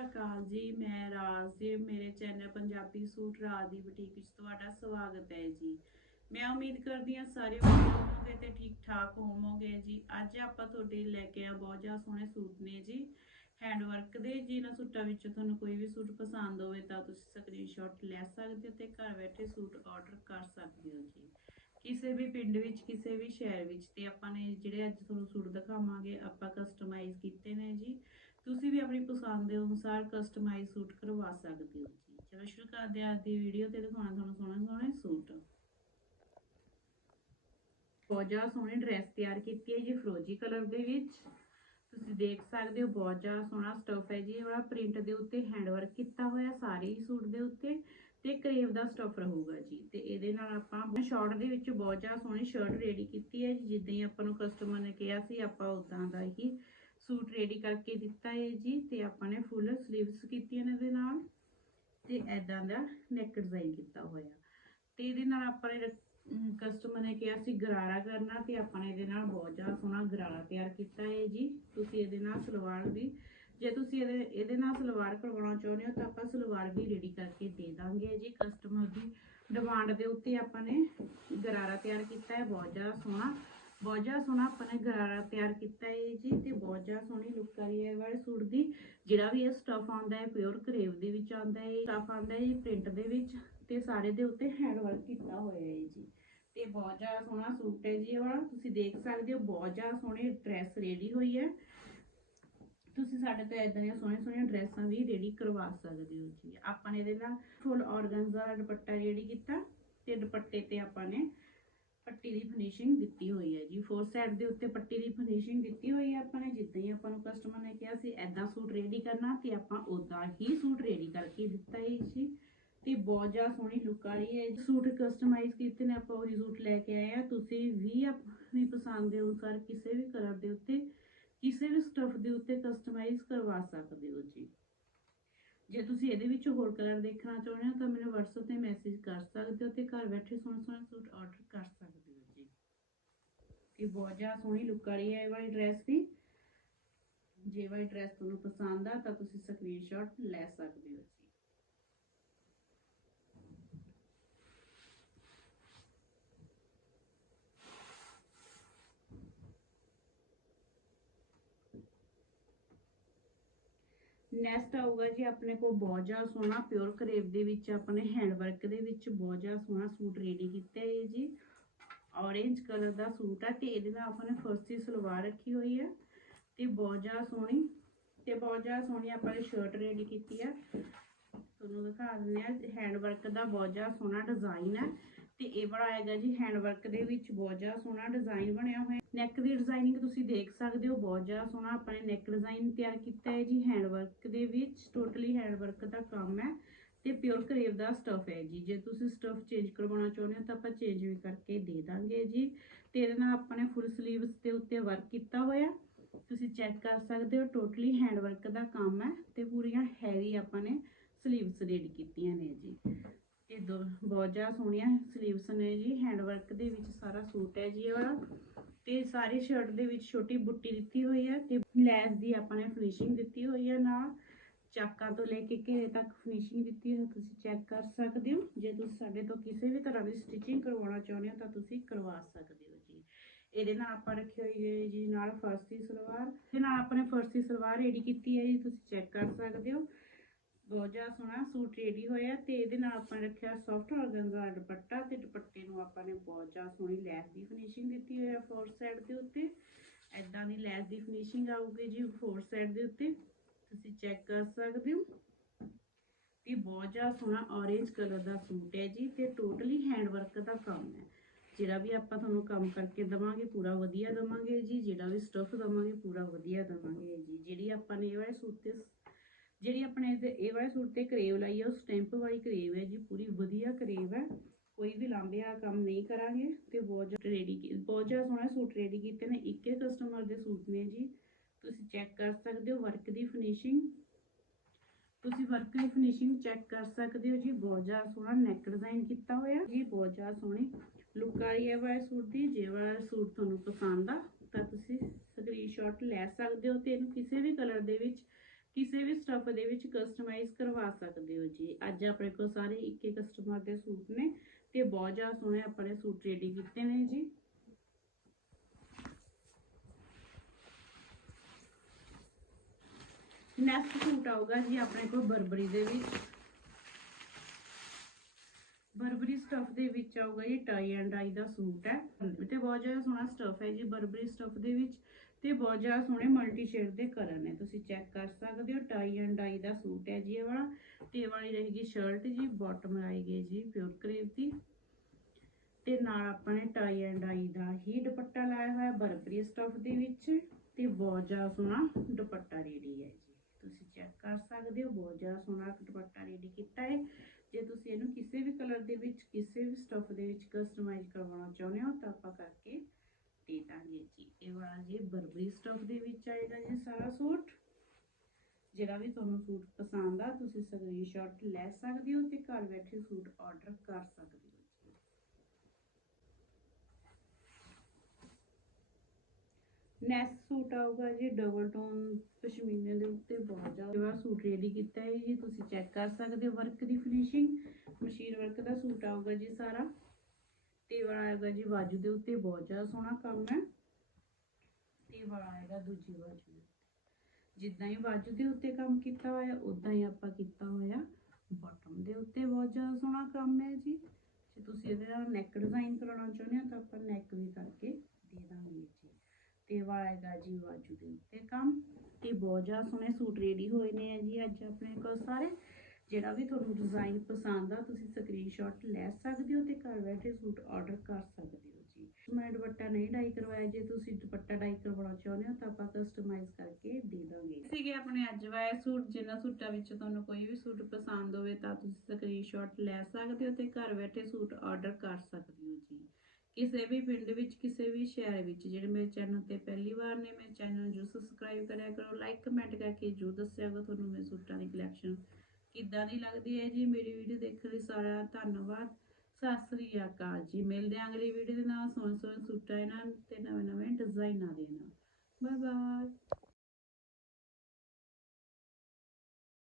ਅਕਾਲ ਜੀ, ਮੈਂ ਰਾਜ ਜੀ ਮੇਰੇ ਚੈਨਲ ਪੰਜਾਬੀ ਸੂਟ ਰਾਜ ਦੀ ਬੁਟੀਕ ਵਿੱਚ ਤੁਹਾਡਾ ਸਵਾਗਤ ਹੈ ਜੀ। ਮੈਂ ਉਮੀਦ ਕਰਦੀ ਹਾਂ ਸਾਰੇ ਹੋਵੋਗੇ ਤੇ ਠੀਕ ਠਾਕ ਹੋਵੋਗੇ ਜੀ। ਅੱਜ ਆਪਾਂ ਤੁਹਾਡੇ ਲੈ ਕੇ ਆ ਬਹੁਤ ਜ਼ਿਆਦਾ ਸੋਹਣੇ ਸੂਟ ਨੇ ਜੀ। ਹੈਂਡ ਵਰਕ ਦੇ, ਜਿਨ੍ਹਾਂ ਸੂਟਾਂ ਵਿੱਚੋਂ ਤੁਹਾਨੂੰ ਕੋਈ ਵੀ ਸੂਟ ਪਸੰਦ ਹੋਵੇ ਤਾਂ ਤੁਸੀਂ ਸਕਰੀਨਸ਼ਾਟ ਲੈ ਸਕਦੇ ਹੋ ਤੇ ਘਰ ਬੈਠੇ ਸੂਟ ਆਰਡਰ ਕਰ ਸਕਦੇ ਹੋ ਜੀ। ਕਿਸੇ ਵੀ ਪਿੰਡ ਵਿੱਚ, ਕਿਸੇ ਵੀ ਸ਼ਹਿਰ ਵਿੱਚ ਤੇ ਆਪਾਂ ਨੇ ਜਿਹੜੇ ਅੱਜ ਤੁਹਾਨੂੰ ਸੂਟ ਦਿਖਾਵਾਂਗੇ, ਆਪਾਂ ਕਸਟਮਾਈਜ਼ ਕੀਤੇ ਨੇ ਜੀ। ਤੁਸੀਂ ਵੀ ਆਪਣੀ ਪਸੰਦ ਦੇ ਅਨੁਸਾਰ ਕਸਟਮਾਈਜ਼ ਸੂਟ ਕਰਵਾ ਸਕਦੇ ਹੋ ਜੀ। ਚਲੋ ਸ਼ੁਰੂ ਕਰਦੇ ਹਾਂ ਅੱਜ ਦੀ ਵੀਡੀਓ ਤੇ ਦਿਖਾਉਣਾ ਤੁਹਾਨੂੰ ਸੋਹਣੇ ਸੋਹਣੇ ਸੂਟ। ਬਹੁਤ ਜ਼ਿਆਦਾ ਸੋਹਣੀ ਡਰੈਸ ਤਿਆਰ ਕੀਤੀ ਹੈ ਜੀ ਫਰੋਜੀ ਕਲਰ ਦੇ ਵਿੱਚ। ਤੁਸੀਂ ਦੇਖ ਸਕਦੇ ਹੋ ਬਹੁਤ ਜ਼ਿਆਦਾ ਸੋਹਣਾ ਸਟਫ ਹੈ ਜੀ। ਇਹ ਪ੍ਰਿੰਟ ਦੇ ਉੱਤੇ ਹੈਂਡ ਕੀਤਾ ਹੋਇਆ ਸਾਰੇ ਹੀ ਸੂਟ ਦੇ ਉੱਤੇ ਤੇ ਕਰੇਵ ਦਾ ਸਟਫ ਰਹੂਗਾ ਜੀ। ਤੇ ਇਹਦੇ ਨਾਲ ਆਪਾਂ ਸ਼ਾਰਟ ਦੇ ਵਿੱਚ ਬਹੁਤ ਜ਼ਿਆਦਾ ਸੋਹਣੀ ਸ਼ਰਟ ਰੈਡੀ ਕੀਤੀ ਹੈ ਜੀ। ਜਿੱਦਾਂ ਹੀ ਆਪਾਂ ਨੂੰ ਕਸਟਮਰ ਨੇ ਕਿਹਾ ਸੀ, ਆਪਾਂ ਉਦਾਂ ਦਾ ਹੀ ਸੂਟ ਰੈਡੀ ਕਰਕੇ ਦਿੱਤਾ ਹੈ ਜੀ ਤੇ ਆਪਾਂ ਨੇ ਫੁੱਲ ਸਲੀਵਸ ਕੀਤੀਆਂ ਨੇ ਇਹਦੇ ਨਾਲ ਤੇ ਐਦਾਂ ਦਾ ਨੈਕ ਡਿਜ਼ਾਈਨ ਕੀਤਾ ਹੋਇਆ। ਤੇ ਇਹਦੇ ਨਾਲ ਆਪਾਂ ਨੇ ਕਸਟਮਰ ਨੇ ਕਿਹਾ ਸੀ ਗਰਾਰਾ ਕਰਨਾ ਤੇ ਆਪਾਂ ਨੇ ਇਹਦੇ ਨਾਲ ਬਹੁਤ ਜ਼ਿਆਦਾ ਸੋਹਣਾ ਗਰਾਰਾ ਤਿਆਰ ਕੀਤਾ ਹੈ ਜੀ। ਤੁਸੀਂ ਇਹਦੇ ਨਾਲ ਸਲਵਾਰ ਵੀ ਜੇ ਤੁਸੀਂ ਇਹਦੇ ਇਹਦੇ ਨਾਲ ਸਲਵਾਰ ਕਰਵਾਉਣਾ ਚਾਹੁੰਦੇ ਹੋ ਤਾਂ ਆਪਾਂ ਸਲਵਾਰ ਵੀ ਰੈਡੀ ਕਰਕੇ ਦੇ ਦਾਂਗੇ ਜੀ। ਕਸਟਮਰ ਦੀ ਡਿਮਾਂਡ ਦੇ ਉੱਤੇ ਆਪਾਂ ਨੇ ਗਰਾਰਾ ਤਿਆਰ ਕੀਤਾ ਹੈ ਬਹੁਤ ਜ਼ਿਆਦਾ ਸੋਹਣਾ। ਬਹੁਤ ਜ਼ਿਆਦਾ ਸੋਹਣਾ ਆਪਾਂ ਨੇ ਗਰਾਰਾ ਤਿਆਰ ਕੀਤਾ ਹੈ ਜੀ ਤੇ ਬਹੁਤ ਜ਼ਿਆਦਾ ਸੋਹਣੀ ਲੁੱਕ ਆ ਰਹੀ ਹੈ ਵਾਲੇ ਸੂਟ ਦੀ। ਜਿਹੜਾ ਵੀ ਇਹ ਸਟਫ ਆਉਂਦਾ ਹੈ ਪਿਓਰ ਕਰੇਵ ਦੇ ਵਿੱਚ ਆਉਂਦਾ ਹੈ ਸਟਫ ਆਉਂਦਾ ਹੈ ਪ੍ਰਿੰਟ ਦੇ ਵਿੱਚ ਤੇ ਸਾਰੇ ਦੇ ਉੱਤੇ ਹੈਂਡ ਵਰਕ ਕੀਤਾ ਹੋਇਆ ਹੈ ਜੀ। ਤੇ ਬਹੁਤ ਜ਼ਿਆਦਾ ਸੋਹਣਾ ਸੂਟ ਹੈ ਜੀ ਇਹ ਵਾਲਾ। ਤੁਸੀਂ ਦੇਖ ਸਕਦੇ ਹੋ ਬਹੁਤ ਜ਼ਿਆਦਾ ਸੋਹਣੀ ਡਰੈਸ ਰੈਡੀ ਹੋਈ ਹੈ। ਤੁਸੀਂ ਸਾਡੇ ਤੋਂ ਇਦਾਂ ਦੀਆਂ ਸੋਹਣੀਆਂ ਸੋਹਣੀਆਂ ਡਰੈਸਾਂ ਵੀ ਰੈਡੀ ਕਰਵਾ ਸਕਦੇ ਹੋ ਜੀ। ਆਪਾਂ ਨੇ ਇਹਦੇ ਨਾਲ ਫੁੱਲ ਆਰਗਨਜ਼ਾ ਦੁਪੱਟਾ ਰੈਡੀ ਕੀਤਾ ਤੇ ਦੁਪੱਟੇ ਤੇ ਆਪਾਂ ਨੇ ਪੱਟੀ ਦੀ ਫਿਨਿਸ਼ਿੰਗ ਦਿੱਤੀ ਹੋਈ ਹੈ ਜੀ। ਫੋਰ ਸਾਈਡ ਦੇ ਉੱਤੇ ਪੱਟੀ ਦੀ ਫਿਨਿਸ਼ਿੰਗ ਦਿੱਤੀ ਹੋਈ ਹੈ ਆਪਾਂ ਨੇ, ਜਿੱਦਾਂ ਹੀ ਆਪਾਂ ਨੂੰ ਕਸਟਮਰ ਨੇ ਕਿਹਾ ਸੀ ਐਦਾਂ ਸੂਟ ਰੈਡੀ ਕਰਨਾ ਤੇ ਆਪਾਂ ਉਦਾਂ ਹੀ ਸੂਟ ਰੈਡੀ ਕਰਕੇ ਦਿੱਤਾ ਹੈ ਜੀ। ਤੇ ਬਹੁਤ ਜ਼ਿਆਦਾ ਸੋਹਣੀ ਲੁੱਕ ਆ ਰਹੀ ਹੈ ਸੂਟ ਕਸਟਮਾਈਜ਼ ਕੀਤੇ ਨੇ, ਆਪਾਂ ਉਹੀ ਸੂਟ ਲੈ ਕੇ ਆਏ ਆ ਤੁਸੀਂ ਵੀ ਆਪਣੀ ਪਸੰਦ ਦੇ ਅਨੁਸਾਰ ਕਿਸੇ ਵੀ ਕਲਰ ਦੇ ਉੱਤੇ, ਕਿਸੇ ਵੀ ਸਟਫ ਦੇ ਉੱਤੇ ਕਸਟਮਾਈਜ਼ ਕਰਵਾ ਸਕਦੇ ਹੋ ਜੀ। ਜੇ ਤੁਸੀਂ ਇਹਦੇ ਵਿੱਚ ਹੋਰ ਕਲਰ ਦੇਖਣਾ ਚਾਹੁੰਦੇ ਹੋ ਤਾਂ ਮੈਨੂੰ WhatsApp ਤੇ ਮੈਸੇਜ ਕਰ ਸਕਦੇ ਹੋ ਤੇ ਘਰ ਬੈਠੇ ਸੋਹਣੇ ਸੋਹਣੇ ਸੂਟ ਆਰਡਰ ਕਰ ਸਕਦੇ ਹੋ। ਜੀ ਬਹੁਤ ਜ਼ਿਆਦਾ ਸੋਹਣੀ ਲੁੱਕ ਆ ਰਹੀ ਹੈ ਇਹ ਵਾਲੀ ਡਰੈਸ ਦੀ। ਜੇ ਵਾਲੀ ਡਰੈਸ ਤੁਹਾਨੂੰ ਪਸੰਦ ਆ, ਤਾਂ ਤੁਸੀਂ ਸਕਰੀਨਸ਼ਾਟ ਲੈ ਸਕਦੇ ਹੋ ਨੈਕਸਟ ਆਊਗਾ ਜੀ ਆਪਣੇ ਕੋਲ ਬਹੁਤ ਜ਼ਿਆਦਾ ਸੋਹਣਾ ਪਿਓਰ ਕਰੇਵ ਦੇ ਵਿੱਚ, ਆਪਣੇ ਹੈਂਡ ਵਰਕ ਦੇ ਵਿੱਚ ਬਹੁਤ ਜ਼ਿਆਦਾ ਸੋਹਣਾ ਸੂਟ ਰੈਡੀ ਕੀਤਾ ਹੈ ਜੀ। ਔਰੇਂਜ ਕਲਰ ਦਾ ਸੂਟ ਹੈ ਤੇ ਇਹਦੇ ਨਾਲ ਆਪਾਂ ਨੇ ਫਰਸੀ ਸਲਵਾਰ ਰੱਖੀ ਹੋਈ ਹੈ ਤੇ ਬਹੁਤ ਜ਼ਿਆਦਾ ਸੋਹਣੀ, ਤੇ ਬਹੁਤ ਜ਼ਿਆਦਾ ਸੋਹਣੀ ਆਪਾਂ ਨੇ ਸ਼ਰਟ ਰੈਡੀ ਕੀਤੀ ਹੈ ਤੁਹਾਨੂੰ ਦਿਖਾ ਦਿੰਦੇ ਆ ਹੈਂਡ ਵਰਕ ਦਾ ਬਹੁਤ ਜ਼ਿਆਦਾ ਸੋਹਣਾ ਡਿਜ਼ਾਈਨ ਹੈ ਤੇ ਇਹ ਬੜਾ ਜੀ ਹੈਂਡ ਵਰਕ ਦੇ ਵਿੱਚ ਬਹੁਤ ਜ਼ਿਆਦਾ ਸੋਹਣਾ ਡਿਜ਼ਾਈਨ ਬਣਿਆ ਹੋਇਆ। ਨੈਕ ਦੀ ਡਿਜ਼ਾਈਨਿੰਗ ਤੁਸੀਂ ਦੇਖ ਸਕਦੇ ਹੋ, ਬਹੁਤ ਜ਼ਿਆਦਾ ਸੋਹਣਾ ਆਪਾਂ ਨੇ ਨੈਕ ਡਿਜ਼ਾਈਨ ਤਿਆਰ ਕੀਤਾ ਹੈ ਜੀ ਹੈਂਡ ਵਰਕ ਦੇ ਵਿੱਚ ਟੋਟਲੀ ਹੈਂਡ ਵਰਕ ਦਾ ਕੰਮ ਹੈ। ਤੇ ਪਿਓਰ ਕਰੇਵ ਦਾ ਸਟਫ ਹੈ ਜੀ। ਜੇ ਤੁਸੀਂ ਸਟਫ ਚੇਂਜ ਕਰਵਾਉਣਾ ਚਾਹੁੰਦੇ ਹੋ ਤਾਂ ਆਪਾਂ ਚੇਂਜ ਵੀ ਕਰਕੇ ਦੇ ਦਾਂਗੇ ਜੀ। ਤੇ ਇਹਦੇ ਨਾਲ ਆਪਾਂ ਨੇ ਫੁੱਲ ਸਲੀਵਸ ਦੇ ਉੱਤੇ ਵਰਕ ਕੀਤਾ ਹੋਇਆ। ਤੁਸੀਂ ਚੈੱਕ ਕਰ ਸਕਦੇ ਹੋ ਟੋਟਲੀ ਹੈਂਡ ਵਰਕ ਦਾ ਕੰਮ ਹੈ ਤੇ ਪੂਰੀਆਂ ਹੈਵੀ ਆਪਾਂ ਨੇ ਸਲੀਵਸ ਰੈਡੀ ਕੀਤੀਆਂ ਨੇ ਜੀ। ਇਹ ਦੋ ਬਹੁਤ ਜ਼ਿਆਦਾ ਸੋਹਣੀਆਂ ਸਲੀਵਸ ਨੇ ਜੀ। ਹੈਂਡ ਵਰਕ ਦੇ ਵਿੱਚ ਸਾਰਾ ਸੂਟ ਹੈ ਜੀ ਇਹ ਵਾਲਾ। ਤੇ ਸਾਰੀ ਸ਼ਰਟ ਦੇ ਵਿੱਚ ਛੋਟੀ ਬੁੱਟੀ ਦਿੱਤੀ ਹੋਈ ਹੈ ਤੇ ਲੈਸ ਦੀ ਆਪਾਂ ਨੇ ਫਿਨਿਸ਼ਿੰਗ ਦਿੱਤੀ ਹੋਈ ਹੈ ਨਾਲ। ਚਾਕਾਂ ਤੋਂ ਲੈ ਕੇ ਘੇਰੇ ਤੱਕ ਫਿਨਿਸ਼ਿੰਗ ਦਿੱਤੀ ਹੈ ਤੁਸੀਂ ਚੈੱਕ ਕਰ ਸਕਦੇ ਹੋ। ਜੇ ਤੁਸੀਂ ਸਾਡੇ ਤੋਂ ਕਿਸੇ ਵੀ ਤਰ੍ਹਾਂ ਦੀ ਸਟਿਚਿੰਗ ਕਰਵਾਉਣਾ ਚਾਹੁੰਦੇ ਹੋ, ਤਾਂ ਤੁਸੀਂ ਕਰਵਾ ਸਕਦੇ ਹੋ ਜੀ। ਇਹਦੇ ਨਾਲ ਆਪਾਂ ਰੱਖੀ ਹੋਈ ਹੈ ਜੀ, ਨਾਲ ਫਰਸੀ ਸਲਵਾਰ। ਇਹਦੇ ਨਾਲ ਆਪਾਂ ਨੇ ਫਰਸੀ ਸਲਵਾਰ ਰੈਡੀ ਕੀਤੀ ਹੈ ਜੀ, ਤੁਸੀਂ ਚੈੱਕ ਕਰ ਸਕਦੇ ਹੋ। ਬਹੁਤ ਜ਼ਿਆਦਾ ਸੋਹਣਾ ਸੂਟ ਰੈਡੀ ਹੋਇਆ ਤੇ ਇਹਦੇ ਨਾਲ ਆਪਾਂ ਨੇ ਰੱਖਿਆ ਸੌਫਟ ਔਰਗਨਜ਼ਾ ਦੁਪੱਟਾ, ਤੇ ਦੁਪੱਟੇ ਨੂੰ ਆਪਾਂ ਨੇ ਬਹੁਤ ਜ਼ਿਆਦਾ ਸੋਹਣੀ ਲੈਸ ਦੀ ਫਿਨਿਸ਼ਿੰਗ ਦਿੱਤੀ ਹੋਈ ਹੈ ਫੋਰ ਸਾਈਡ ਦੇ ਉੱਤੇ। ਐਦਾਂ ਦੀ ਲੈਸ ਦੀ ਫਿਨਿਸ਼ਿੰਗ ਆਊਗੀ ਜੀ ਫੋਰ ਸਾਈਡ ਦੇ ਉੱਤੇ। ਤੁਸੀਂ ਚੈੱਕ ਕਰ ਸਕਦੇ ਹੋ ਇਹ ਬਹੁਤ ਜ਼ਿਆਦਾ ਸੋਹਣਾ ਔਰੇਂਜ ਕਲਰ ਦਾ ਸੂਟ ਹੈ ਜੀ ਤੇ ਟੋਟਲੀ ਹੈਂਡ ਵਰਕ ਦਾ ਕੰਮ ਹੈ। ਜਿਹੜਾ ਵੀ ਆਪਾਂ ਤੁਹਾਨੂੰ ਕੰਮ ਕਰਕੇ ਦਵਾਂਗੇ ਪੂਰਾ ਵਧੀਆ ਦਵਾਂਗੇ ਜੀ, ਜਿਹੜਾ ਵੀ ਸਟਫ ਦਵਾਂਗੇ ਪੂਰਾ ਵਧੀਆ ਦਵਾਂਗੇ ਜੀ। ਜਿਹੜੀ ਆਪਾਂ ਨੇ ਇਹ ਵਾਲੇ ਸੂਟ ਤੇ ਜਿਹੜੀ ਆਪਣੇ ਇਹ ਵਾਲੇ ਸੂਟ ਤੇ ਕਰੇਵ ਲਾਈ ਹੈ ਉਹ ਸਟੈਂਪ ਵਾਲੀ ਕਰੇਵ ਹੈ ਜੀ, ਪੂਰੀ ਵਧੀਆ ਕਰੇਵ ਹੈ। ਕੋਈ ਵੀ ਲਾਂਬੇ ਕੰਮ ਨਹੀਂ ਕਰਾਂਗੇ ਤੇ ਬਹੁਤ ਜ਼ਿਆਦਾ ਰੈਡੀ ਬਹੁਤ ਜ਼ਿਆਦਾ ਸੋਹਣਾ ਸੂਟ ਰੈਡੀ ਕੀਤੇ ਨੇ। ਇੱਕੇ ਕਸਟਮਰ ਦੇ ਸੂਟ ਨੇ ਜੀ। ਤੁਸੀਂ ਚੈੱਕ ਕਰ ਸਕਦੇ ਹੋ ਵਰਕ ਦੀ ਫਿਨਿਸ਼ਿੰਗ ਤੁਸੀਂ ਵਰਕ ਦੀ ਫਿਨਿਸ਼ਿੰਗ ਚੈੱਕ ਕਰ ਸਕਦੇ ਹੋ ਜੀ, ਬਹੁਤ ਜ਼ਿਆਦਾ ਸੋਹਣਾ ਨੈਕ ਡਿਜ਼ਾਈਨ ਕੀਤਾ ਹੋਇਆ। ਜੀ, ਬਹੁਤ ਜ਼ਿਆਦਾ ਸੋਹਣੀ ਲੁੱਕ ਆ ਰਹੀ ਹੈ ਵਾਲੇ ਸੂਟ ਦੀ। ਜੇ ਵਾਲਾ ਸੂਟ ਤੁਹਾਨੂੰ ਪਸੰਦ ਆ, ਤਾਂ ਤੁਸੀਂ ਸਕਰੀਨਸ਼ਾਟ ਲੈ ਸਕਦੇ ਹੋ ਤੇ ਇਹਨੂੰ ਕਿਸੇ ਵੀ ਕਲਰ ਦੇ ਵਿੱਚ, ਕਿਸੇ ਵੀ ਸਟੱਫ ਦੇ ਵਿੱਚ ਕਸਟਮਾਈਜ਼ ਕਰਵਾ ਸਕਦੇ ਹੋ ਜੀ। ਅੱਜ ਆਪਣੇ ਕੋਲ ਸਾਰੇ ਇੱਕ ਇੱਕ ਕਸਟਮਰ ਦੇ ਸੂਟ ਨੇ ਤੇ ਬਹੁਤ ਜ਼ਿਆਦਾ ਸੋਹਣੇ ਆਪਣੇ ਸੂਟ ਰੈਡੀ ਕੀਤੇ ਨੇ ਜੀ। ਨੈਕਸਟ ਸੂਟ ਆਊਗਾ ਜੀ ਆਪਣੇ ਕੋਲ ਬਰਬਰੀ ਦੇ ਵਿੱਚ। ਬਰਬਰੀ ਸਟਫ ਦੇ ਵਿੱਚ ਆਊਗਾ ਜੀ ਟਾਈ ਐਂਡ ਡਾਈ ਦਾ ਸੂਟ ਹੈ। ਤੇ ਬਹੁਤ ਜ਼ਿਆਦਾ ਸੋਹਣਾ ਸਟਫ ਹੈ ਜੀ ਬਰਬਰੀ ਸਟਫ ਦੇ ਵਿੱਚ ਤੇ ਬਹੁਤ ਜ਼ਿਆਦਾ ਸੋਹਣੇ ਮਲਟੀ ਸ਼ੇਡ ਦੇ ਕਲਰ ਨੇ। ਤੁਸੀਂ ਚੈੱਕ ਕਰ ਸਕਦੇ ਹੋ tie and I the suit ਹੈ ਜੀ ਇਹ ਵਾਲਾ। ਤੇ ਇਹ ਵਾਲੀ ਰਹੇਗੀ ਸ਼ਰਟ ਜੀ ਬਾਟਮ ਆਏਗੀ ਜੀ ਪਿਓਰ ਕਰੇਪ ਦੀ। ਤੇ ਨਾਲ ਆਪਾਂ ਨੇ ਟਾਈ ਐਂਡ ਆਈ ਦਾ ਹੀ ਦੁਪੱਟਾ ਲਾਇਆ ਹੋਇਆ ਬਰਬਰੀ ਸਟਫ ਦੇ ਵਿੱਚ। ਤੇ ਬਹੁਤ ਜ਼ਿਆਦਾ ਸੋਹਣਾ ਦੁਪੱਟਾ ਰੈਡੀ ਹੈ ਜੀ। ਤੁਸੀਂ ਚੈੱਕ ਕਰ ਸਕਦੇ ਹੋ, ਬਹੁਤ ਜ਼ਿਆਦਾ ਸੋਹਣਾ ਦੁਪੱਟਾ ਰੈਡੀ ਕੀਤਾ ਹੈ। ਜੇ ਤੁਸੀਂ ਇਹਨੂੰ ਕਿਸੇ ਵੀ ਕਲਰ ਦੇ ਵਿੱਚ, ਕਿਸੇ ਵੀ ਸਟਫ ਦੇ ਵਿੱਚ ਕਸਟਮਾਈਜ਼ ਕਰਵਾਉਣਾ ਚਾਹੁੰਦੇ ਹੋ, ਤਾਂ ਆਪਾਂ ਕਰਕੇ ਦੇ ਦਾਂਗੇ ਜੀ। ਇਹ ਵਾਲਾ ਜੀ ਬਰਬਰੀ ਸਟਫ ਦੇ ਵਿੱਚ ਆਏਗਾ ਜੀ ਸਾਰਾ ਸੂਟ। ਜਿਹੜਾ ਵੀ ਤੁਹਾਨੂੰ ਸੂਟ ਪਸੰਦ ਆ, ਤੁਸੀਂ ਸਕਰੀਨਸ਼ਾਟ ਲੈ ਸਕਦੇ ਹੋ ਤੇ ਘਰ ਬੈਠੇ ਸੂਟ ਆਰਡਰ ਕਰ ਸਕਦੇ ਹੋ। ਜੀ ਸੂਟ ਆਊਗਾ ਜੀ ਡਬਲ ਟੋਨ ਪਸ਼ਮੀਨੇ ਦੇ ਉੱਤੇ ਬਹੁਤ ਜ਼ਿਆਦਾ ਸੂਟ ਰੈਡੀ ਕੀਤਾ ਹੈ ਜੀ, ਤੁਸੀਂ ਚੈੱਕ ਕਰ ਸਕਦੇ ਹੋ ਵਰਕ ਦੀ ਫਿਨਿਸ਼ਿੰਗ ਮਸ਼ੀਨ ਵਰਕ ਦਾ ਸੂਟ ਆਊਗਾ ਜੀ ਸਾਰਾ। ਤੇ ਵਾਲਾ ਆਏਗਾ ਜੀ ਬਾਜੂ ਦੇ ਉੱਤੇ, ਬਹੁਤ ਜ਼ਿਆਦਾ ਸੋਹਣਾ ਕੰਮ ਹੈ। ਤੇ ਵਾਲਾ ਆਏਗਾ ਦੂਜੀ ਬਾਜੂ ਜਿੱਦਾਂ ਹੀ ਬਾਜੂ ਦੇ ਉੱਤੇ ਕੰਮ ਕੀਤਾ ਹੋਇਆ ਉਦਾਂ ਹੀ ਆਪਾਂ ਕੀਤਾ ਹੋਇਆ ਬਾਟਮ ਦੇ ਉੱਤੇ ਬਹੁਤ ਜ਼ਿਆਦਾ ਸੋਹਣਾ ਕੰਮ ਹੈ ਜੀ। ਜੇ ਤੁਸੀਂ ਇਹਦੇ ਨਾਲ ਨੈਕ ਡਿਜ਼ਾਈਨ ਕਰਾਉਣਾ ਚਾਹੁੰਦੇ ਹੋ ਤਾਂ ਆਪਾਂ ਨੈਕ ਵੀ ਕਰਕੇ ਦੇ ਦਾਂਗੇ ਜੀ। ਤੇ ਇਹ ਵਾਲਾ ਜੀ ਬਾਜੂ ਦੇ ਉੱਤੇ ਕੰਮ। ਤੇ ਬਹੁਤ ਜ਼ਿਆਦਾ ਸੋਹਣੇ ਸੂਟ ਰੈਡੀ ਹੋਏ ਨੇ ਜੀ ਅੱਜ ਆਪਣੇ ਕੋਲ ਸਾਰੇ। ਜਿਹੜਾ ਵੀ ਤੁਹਾਨੂੰ ਡਿਜ਼ਾਈਨ ਪਸੰਦ ਆ, ਤੁਸੀਂ ਸਕਰੀਨਸ਼ਾਟ ਲੈ ਸਕਦੇ ਹੋ ਤੇ ਘਰ ਬੈਠੇ ਸੂਟ ਆਰਡਰ ਕਰ ਸਕਦੇ ਹੋ ਜੀ। ਮੈਂ ਦੁਪੱਟਾ ਨਹੀਂ ਡਾਈ ਕਰਵਾਇਆ, ਜੇ ਤੁਸੀਂ ਦੁਪੱਟਾ ਡਾਈ ਕਰਵਾਉਣਾ ਚਾਹੁੰਦੇ ਹੋ ਤਾਂ ਆਪਾਂ ਕਸਟਮਾਈਜ਼ ਕਰਕੇ ਦੇ ਦਾਂਗੇ। ਸੀਗੇ ਆਪਣੇ ਅੱਜ ਵਾਏ ਸੂਟ, ਜਿਨ੍ਹਾਂ ਸੂਟਾਂ ਵਿੱਚ ਤੁਹਾਨੂੰ ਕੋਈ ਵੀ ਸੂਟ ਪਸੰਦ ਹੋਵੇ ਤਾਂ ਤੁਸੀਂ ਸਕਰੀਨਸ਼ਾਟ ਲੈ ਸਕਦੇ ਹੋ ਤੇ ਘਰ ਬੈਠੇ ਸੂਟ ਆਰਡਰ ਕਰ ਸਕਦੇ ਹੋ ਜੀ। ਕਿਸੇ ਵੀ ਪਿੰਡ ਵਿੱਚ, ਕਿਸੇ ਵੀ ਸ਼ਹਿਰ ਵਿੱਚ, ਜਿਹੜੇ ਮੇਰੇ ਚੈਨਲ ਤੇ ਪਹਿਲੀ ਵਾਰ ਨੇ, ਮੇਰੇ ਚੈਨਲ ਨੂੰ ਜਰੂਰ ਸਬਸਕ੍ਰਾਈਬ ਕਰਿਆ ਕਰੋ ਲਾਈਕ ਕਮੈਂਟ ਕਰਕੇ ਜਰੂਰ ਦੱਸਿਆ ਕਰੋ ਤੁਹਾਨੂੰ ਮੇਰੇ ਸੂਟਾਂ ਦੀ ਕਲੈਕਸ਼ਨ ਕਿੱਦਾਂ ਦੀ ਲੱਗਦੀ ਹੈ ਜੀ। ਮੇਰੀ ਵੀਡੀਓ ਦੇਖਣ ਲਈ ਸਾਰਿਆਂ ਦਾ ਧੰਨਵਾਦ। ਸਤਿ ਸ੍ਰੀ ਅਕਾਲ ਜੀ। ਮਿਲਦੇ ਹਾਂ ਅਗਲੀ ਵੀਡੀਓ ਦੇ ਨਾਲ। ਸੋਹਣੇ ਸੋਹਣੇ ਸੂਟਾਂ ਇਹਨਾਂ ਨਾਲ ਤੇ ਨਵੇਂ ਨਵੇਂ ਡਿਜ਼ਾਈਨਾਂ ਦੇ ਨਾਲ। Bye bye